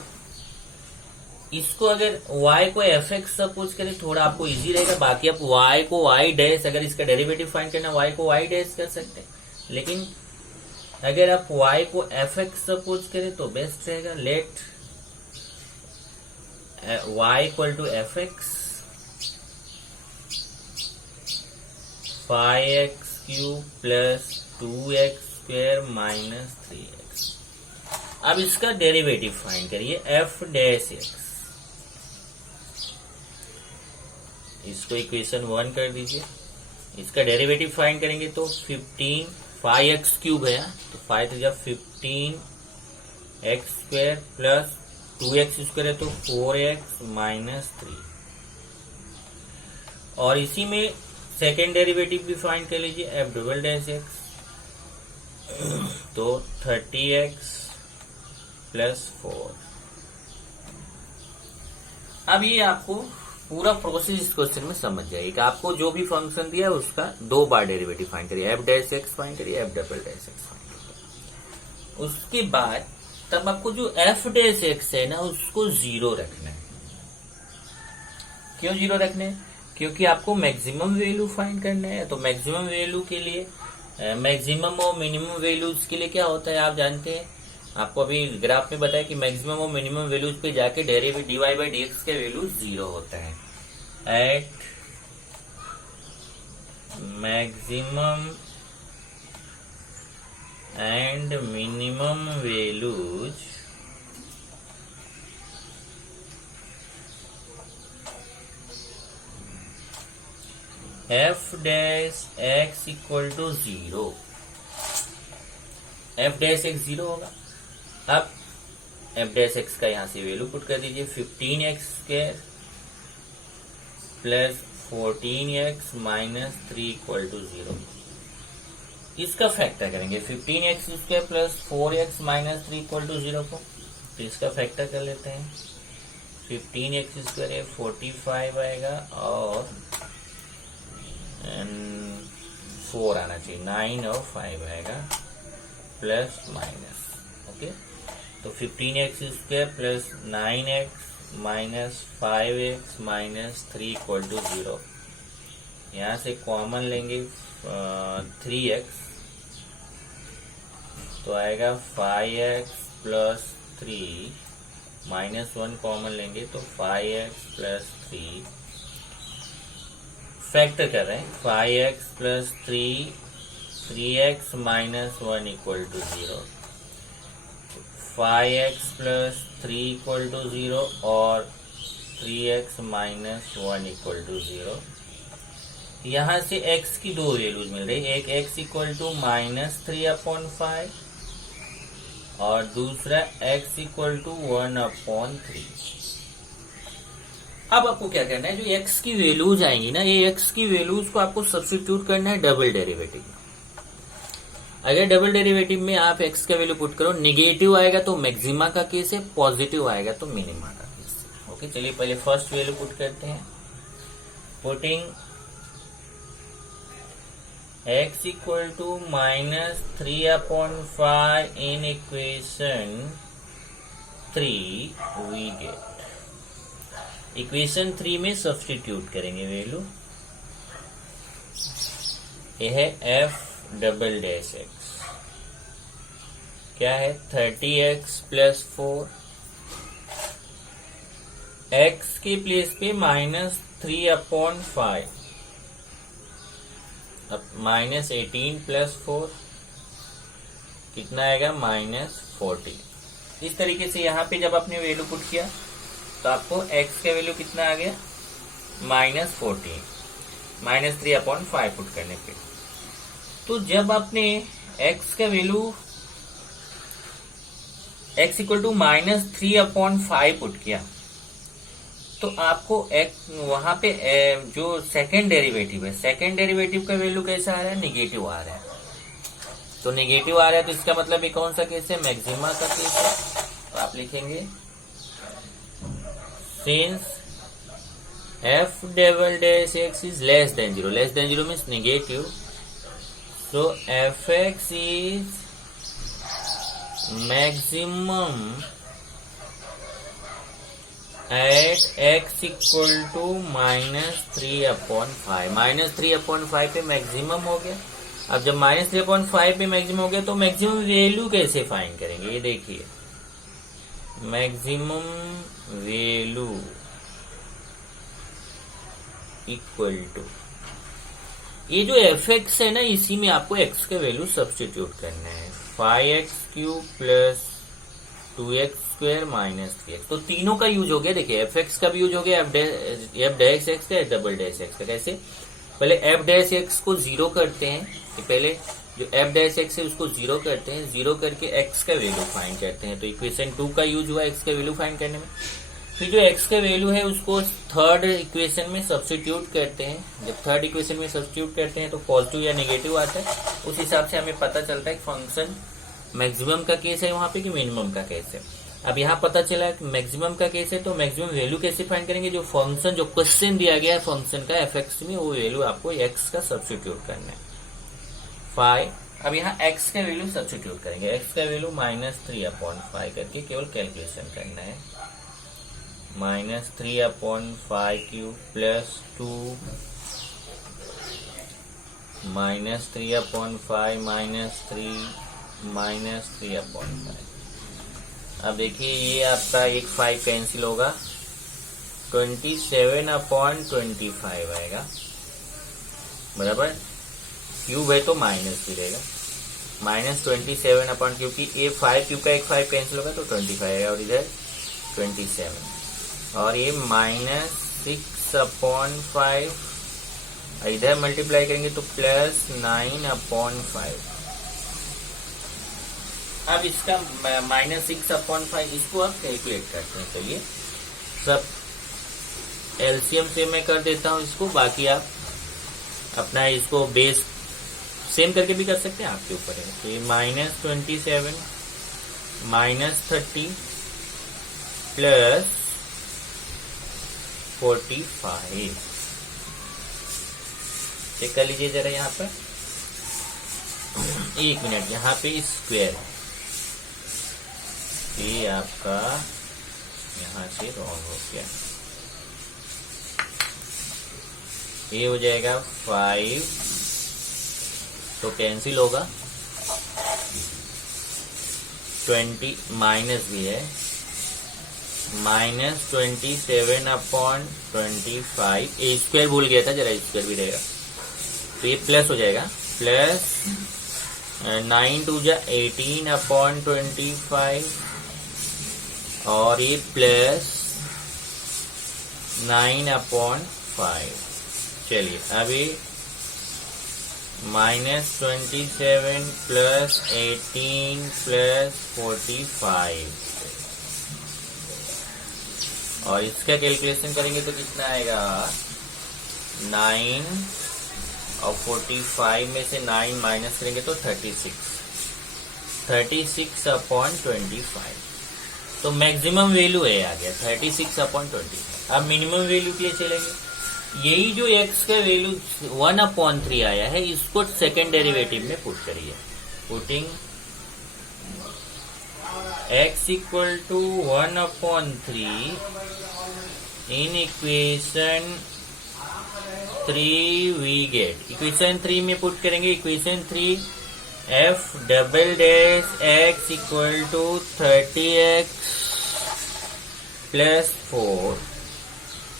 इसको अगर y को fx सपोज करें, थोड़ा आपको इजी रहेगा। बाकी आप y को y', अगर इसका डेरिवेटिव फाइंड करना y को y' कर सकते हैं, लेकिन अगर आप y को fx सपोज करें तो बेस्ट रहेगा। Let y = fx 5x³ + 2x² - 3x। अब इसका डेरिवेटिव फाइंड करिए f'(x). इसको इक्वेशन 1 कर दीजिए। इसका डेरिवेटिव फाइंड करेंगे तो 5x³ है, तो 5 × 15 x² + 2x² है तो 4x - 3। और इसी में सेकेंड डेरिवेटिव भी फाइंड कर लीजिए f'(x), तो 30x + 4। अब ये आपको पूरा प्रोसेस इस क्वेश्चन में समझ जाएगी कि आपको जो भी फंक्शन दिया है उसका 2 बार डेरिवेटिव फाइंड करिए, f'(x) फाइंड करिए, f'(x) फाइंड करिए। उसके बाद तब आपको जो f'(x) है ना उसको 0 रखना है। क्यों 0 रखना है? क्योंकि आपको मैक्सिमम वैल्यू फाइंड करना है। तो मैक्सिमम वैल्यू के लिए मैक्सिमम और मिनिमम वैल्यूज के लिए क्या होता है आप जानते हैं। आपको अभी ग्राफ में बताया कि मैक्सिमम और मिनिमम वैल्यूज पे जाके डेरिवेटिव dy बाई dx के वैल्यू 0 होता है। At maximum and minimum values f dash x equal to 0, f dash x 0 होगा। अब एफ डैश एक्स का यहां से वैल्यू पुट कर दीजिए 15x square plus 14x minus 3 equal to 0। इसका फैक्टर करेंगे 15x square plus 4x minus 3 equal to 0 को, तो इसका फैक्टर कर लेते हैं। 15x स्क्वायर है 45 आएगा और 4 आना चाहिए, 9 और 5 आएगा प्लस माइनस। ओके, तो 15x square plus 9x minus 5x minus 3 equal to 0। यहां से कॉमन लेंगे 3x, तो आएगा 5x प्लस 3 माइनस 1 कॉमन लेंगे तो 5x प्लस 3। फैक्टर कर रहे हैं 5x plus 3x minus 1 equal to 0, 5x plus 3 equal to 0 और 3x माइनस 1 इक्वल टू 0। यहां से x की दो वैल्यूज मिल रही है, एक x इक्वल टू -3/5 और दूसरा x इक्वल टू 1/3। अब आपको क्या करना है, जो x की वैल्यूज आएंगी ना, ये x की वैल्यूज को आपको सब्स्टिट्यूट करना है डबल डेरिवेटिव में। अगर डबल डेरिवेटिव में आप x का वैल्यू पुट करो, निगेटिव आएगा तो मैक्सिमा का केस है, पॉजिटिव आएगा तो मिनिमा का केस है। ओके, चलिए पहले फर्स्ट वैल्यू पुट करते हैं। Putting x equal to -3/5 in equation 3 we get, equation 3 में सब्स्टिट्यूट करेंगे वैल्यू। यह है f डबल डैश एक्स, क्या है 30x प्लस 4, x के प्लेस पे -3/5, अब -18 प्लस 4 कितना आएगा -40। इस तरीके से यहाँ पे जब आपने वैल्यू पुट किया तो आपको x का वैल्यू कितना आ गया -14, -3/5 पुट करने पे। तो जब आपने x का value x equal to -3/5 put किया तो आपको वहां पे जो सेकेंड डेरिवेटिव है, सेकेंड डेरिवेटिव का वैल्यू कैसा आ रहा है, निगेटिव आ रहा है। तो निगेटिव आ रहा है तो इसका मतलब ये कौन सा केस है, मैक्सिमा का केस है। तो आप लिखेंगे since f double dash x is less than 0, less than 0 means negative, so fx is maximum at x equal to -3/5, -3/5 पे मैक्सिमम हो गया। अब जब -3/5 पे मैक्सिमम हो गया तो मैक्सिमम वैल्यू कैसे फाइंड करेंगे, ये देखिए मैक्सिमम वैल्यू इक्वल टू, ये जो fx है ना, इसी में आपको x का वैल्यू सब्स्टिट्यूट करना है, 5x³ plus 2x² minus 3x। तो तीनों का यूज हो गया। देखिए fx का भी यूज हो गया, f डैश एक्स का, डबल डैश एक्स का। कैसे, पहले f डैश एक्स को 0 करते हैं, कि पहले जो f डैश एक्स है उसको 0 करते हैं, 0 करके x का वैल्यू फाइंड करते हैं। तो इक्वेशन 2 का यूज हुआ x का वैल्यू फाइंड करने में। फिर जो x का वैल्यू है उसको थर्ड इक्वेशन में सब्स्टिट्यूट करते हैं। जब थर्ड इक्वेशन में सब्स्टिट्यूट करते हैं तो पॉजिटिव या नेगेटिव आता है, उस हिसाब से हमें पता चलता है कि फंक्शन मैक्सिमम का केस है वहां पे कि मिनिमम का केस है। अब यहाँ पता चला कि मैक्सिमम का केस है, तो मैक्सिमम वैल्यू कैसे फाइंड करेंगे, जो फंक्शन, जो क्वेश्चन दिया गया है फंक्शन का fx में, वो वैल्यू आपको x का सब्स्टिट्यूट करना है 5। अब यहाँ x का वैल्यू सब्स्टिट्यूट करेंगे, x का वैल्यू -3/5 करके केवल कैलकुलेशन करना है। -3/5 प्लस 2 -3/5 -3/5। अब देखिए ये आपका एक 5 कैंसिल होगा, 27/25 आएगा, बराबर। क्यूब है तो माइनस भी रहेगा, -27 क्योंकि ये 5 क्यूब का एक 5 कैंसिल होगा तो 25 आएगा, और इधर 27, और ये -6/5, इधर मल्टीप्लाई करेंगे तो +9/5। अब इसका -6/5 इसको आप कैलकुलेट करते हैं। चलिए सब एलसीएम से मैं कर देता हूं इसको, बाकी आप अपना इसको बेस सेम करके भी कर सकते हैं, आपके ऊपर है। तो ये -27 -30 प्लस 45, चेक कर लीजिए जरा यहाँ पर, 1 मिनट, यहाँ पे स्क्वायर है, ये आपका यहाँ से रॉन्ग हो गया, ये हो जाएगा 5, तो कैंसिल होगा, 20 माइनस भी है, -27/25, ए स्क्वायर भूल गया था, जरा स्क्वायर भी रहेगा, तो ये प्लस हो जाएगा, प्लस 9 2 जा 18/25, और ये प्लस 9/5। चलिए अभी -27 प्लस 18 प्लस 45, और इसका कैलकुलेशन करेंगे तो कितना आएगा, 9 और 45 में से 9 माइनस करेंगे तो 36/25। तो मैक्सिमम वैल्यू है आ गया 36/25। अब मिनिमम वैल्यू के लिए चलेंगे, यही जो x का वैल्यू 1/3 आया है, इसको सेकेंड डेरिवेटिव में पुट करिए, putting x equal to 1/3 in equation 3 we get, equation 3 में पुट करेंगे, equation 3 f"x equal to 30x plus 4,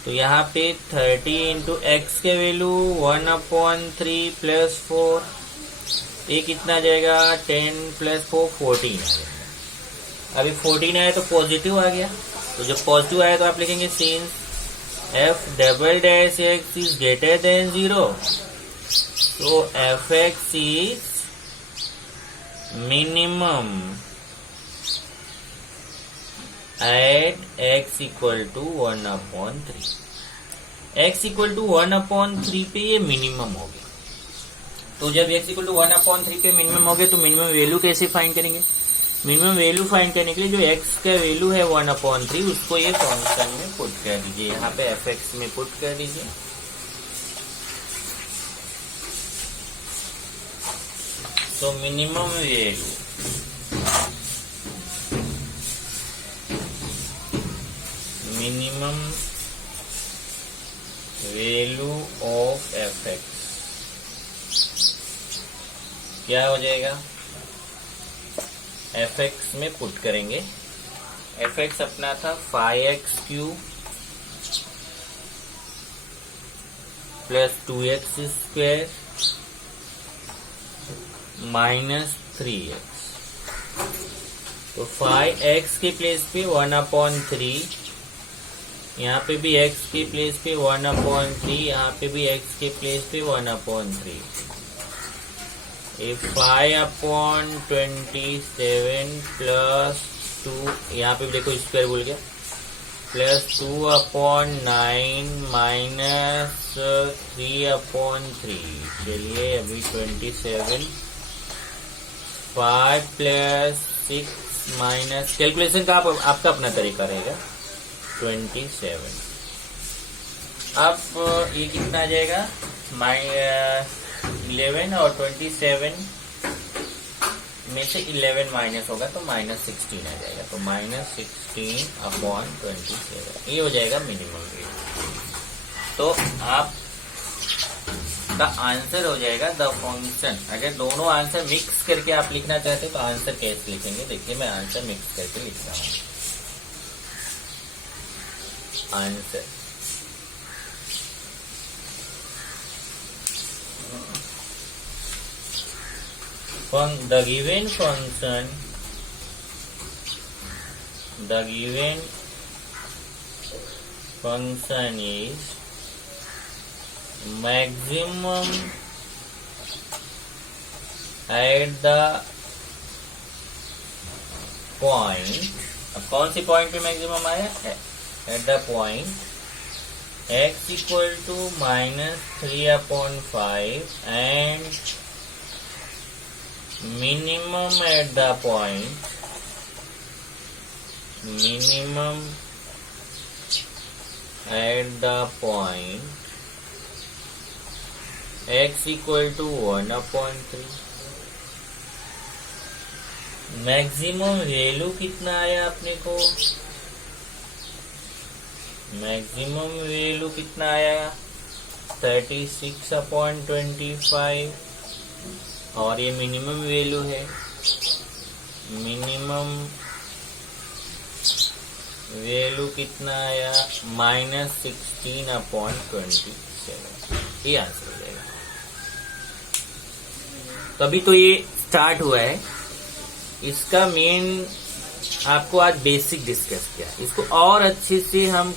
तो यहाँ पे 30 इंटू एक्स के वैल्यू 1/3 प्लस 4, ये कितना जाएगा, 10 प्लस 4 14 आ जाएगा। अभी 14 आया तो पॉजिटिव आ गया, तो जब पॉजिटिव आया तो आप लिखेंगे since f"x is greater than 0, तो f(x) is minimum at x equal to 1/3। x equal to 1/3 पे ये मिनिमम हो गया, तो जब x इक्वल टू 1/3 पे मिनिमम हो गया तो मिनिमम वैल्यू कैसे फाइंड करेंगे, मिनिमम वैल्यू फाइंड करने के लिए जो x का वैल्यू है 1/3 उसको ये कांस्टेंट में पुट कर दीजिए, यहाँ पे f(x) में पुट कर दीजिए, तो मिनिमम वैल्यू ऑफ f(x) क्या हो जाएगा, f(x) में पुट करेंगे, f(x) अपना था 5x³ plus 2x² minus 3x, तो 5x के प्लेस पे 1/3, यहाँ पे भी x के प्लेस पे 1/3, यहाँ पे भी x के प्लेस पे 1/3, ये 5/27 प्लस 2, यहाँ पे भी देखो स्क्वायर भूल गया, प्लस 2/9 माइनस 3/3। चलिए अभी 27, 5 प्लस 6 माइनस, कैलकुलेशन का आपका अपना तरीका रहेगा, 27। अब ये कितना आ जाएगा, 11 और 27 में से 11 माइनस होगा तो -16 आ जाएगा, तो -16/27 ये हो जाएगा मिनिमम वैल्यू। तो आप का आंसर हो जाएगा द फंक्शन। अगर दोनों आंसर मिक्स करके आप लिखना चाहते हैं तो आंसर कैसे लिखेंगे, देखिए मैं आंसर मिक्स करके लिख रहा हूं। Answer the given function is maximum at the point, अब कौन सी पॉइंट पे मैक्सिमम आया, at the point x equal to -3/5 and minimum at the point x equal to 1/3। Maximum value कितना आया अपने को, मैक्सिमम वैल्यू कितना आया 36/25 और ये मिनिमम वैल्यू है, मिनिमम वैल्यू कितना आया -16/27। ये आंसर हो जाएगा। तभी तो ये स्टार्ट हुआ है। इसका मेन आपको आज बेसिक डिस्कस किया, इसको और अच्छे से हम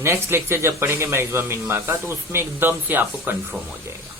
नेक्स्ट लेक्चर जब पढ़ेंगे मैक्सिमम मिनिमा का, तो उसमें एकदम से आपको कंफर्म हो जाएगा।